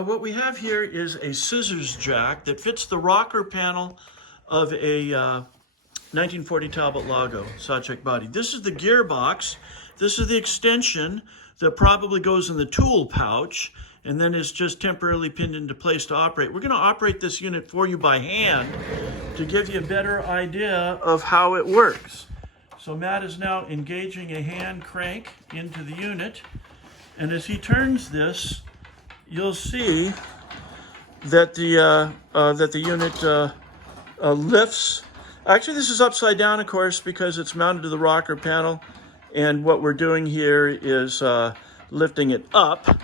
What we have here is a scissors jack that fits the rocker panel of a 1940 Talbot Lago sawcheck body. This is the gearbox. This is the extension that probably goes in the tool pouch and then is just temporarily pinned into place to operate. We're going to operate this unit for you by hand to give you a better idea of how it works. So Matt is now engaging a hand crank into the unit, and as he turns this, you'll see that the unit lifts. Actually, this is upside down, of course, because it's mounted to the rocker panel, and what we're doing here is lifting it up.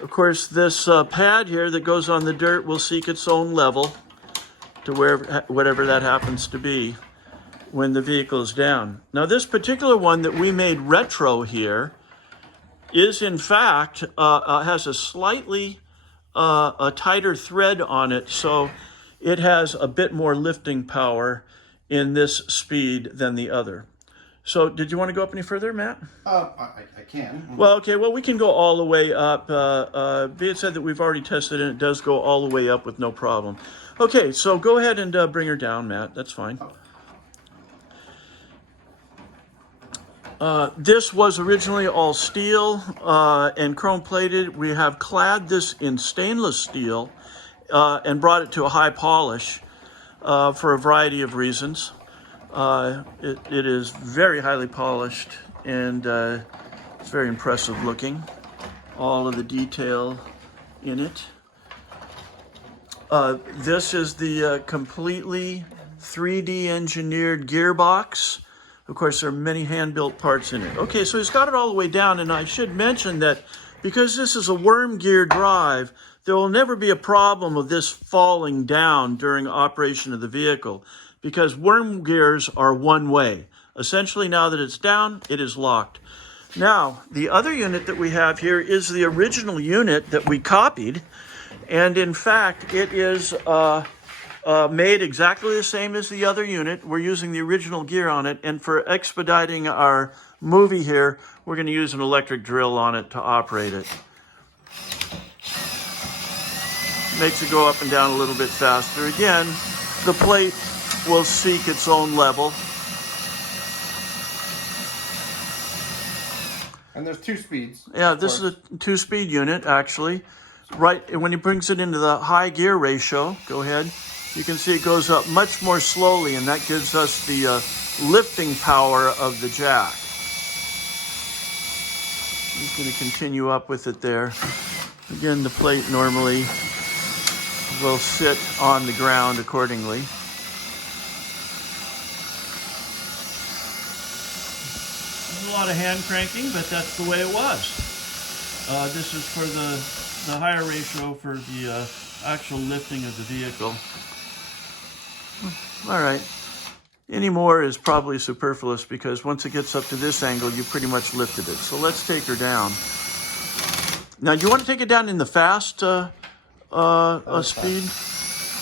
Of course, this pad here that goes on the dirt will seek its own level to whatever that happens to be when the vehicle is down. Now, this particular one that we made retro here is, in fact, has a slightly a tighter thread on it, so it has a bit more lifting power in this speed than the other. So did you want to go up any further, Matt? I can. Well, okay, well, we can go all the way up. Be it said that we've already tested it, and it does go all the way up with no problem. Okay, so go ahead and bring her down, Matt. That's fine. This was originally all steel and chrome plated. We have clad this in stainless steel and brought it to a high polish for a variety of reasons. It is very highly polished and it's very impressive looking. All of the detail in it. This is the completely 3D engineered gearbox. Of course, there are many hand-built parts in it. Okay, so he's got it all the way down, and I should mention that because this is a worm gear drive, there will never be a problem of this falling down during operation of the vehicle because worm gears are one way. Essentially, now that it's down, it is locked. Now, the other unit that we have here is the original unit that we copied, and in fact, it is made exactly the same as the other unit. We're using the original gear on it, and for expediting our movie here, we're going to use an electric drill on it to operate it. Makes it go up and down a little bit faster. Again, the plate will seek its own level. And there's two speeds. Yeah, this is a 2-speed unit, actually. Right, when he brings it into the high gear ratio, go ahead. You can see it goes up much more slowly, and that gives us the lifting power of the jack. I'm going to continue up with it there. Again, the plate normally will sit on the ground accordingly. There's a lot of hand cranking, but that's the way it was. This is for the higher ratio for the actual lifting of the vehicle. All right. Any more is probably superfluous because once it gets up to this angle, you pretty much lifted it. So let's take her down. Now, do you want to take it down in the fast speed?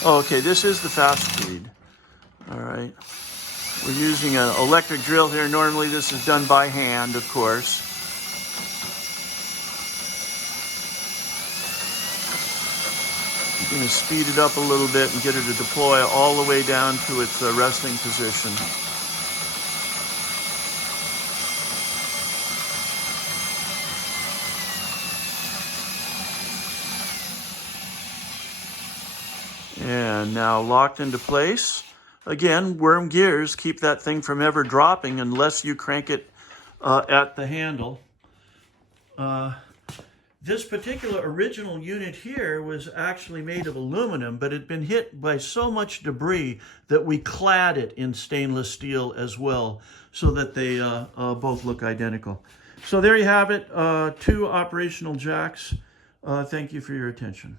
Oh, okay, this is the fast speed. All right. We're using an electric drill here. Normally, this is done by hand, of course. I'm going to speed it up a little bit and get her to deploy all the way down to its resting position. And now locked into place. Again, worm gears keep that thing from ever dropping unless you crank it at the handle. This particular original unit here was actually made of aluminum, but it had been hit by so much debris that we clad it in stainless steel as well, so that they both look identical. So there you have it, 2 operational jacks. Thank you for your attention.